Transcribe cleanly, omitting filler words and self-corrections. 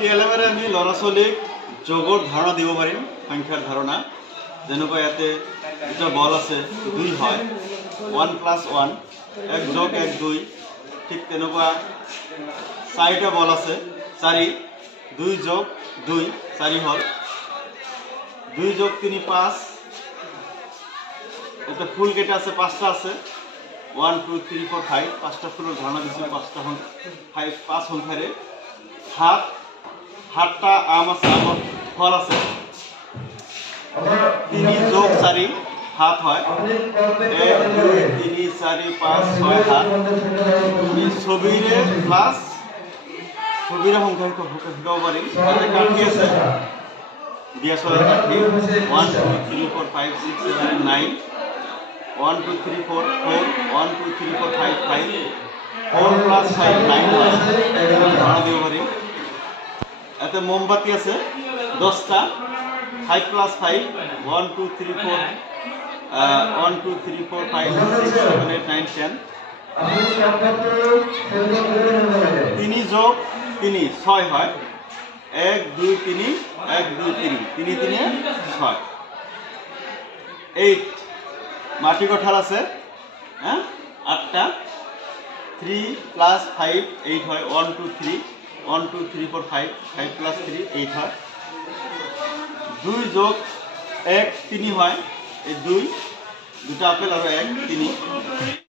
TLM আমি ল'ৰা ছোৱালীক যোগৰ ধাৰণা দিব পাৰিম সংখ্যাৰ ধাৰণা যেনেকৈ ইয়াতে দুটা বল আছে 2 হয় 1 + 1 1 যোগ 1 2 ঠিক তেনেকুৱা চাৰিটা বল আছে 4 2 যোগ 2 4 হল 2 যোগ 3 5 এটা ফুল কেটা আছে 5টা আছে 1 2 3 4 5 5টা ফুলের ধারণা দিছি 5টা 5 সংখ্যারে সাতটা আম আছে আম ফল আছে 3 যোগ 4 7 হয় 1 2 3 4 5 6 7 ছবিরে প্লাস ছবিরে সংখ্যা শিকাব পারি তাতে কাটি আছে বিয়াসলের কাটি 1 2 3 4 5 6 7 9 1 2 3 4 4 1 2 3 4 5 5 4 + 5 9 আছে ধারণা দিব পারি এতে মোমবাতি আছে 10টা 5 + 5 1 2 3 4 1 2 3 4 5 6 7 8 9 10 3 যোগ 3 6 হয় 1 2 3 1 2 3 3 3 6 8 মাটি কঠাল আছে হ্যাঁ 8টা 3 + 5 8 হয় 1 2 3 1 2 3 4 5 5 + 3 8 হয় 2 যোগ 1 3 হয় এই 2 দুটা আপেল আর 1 3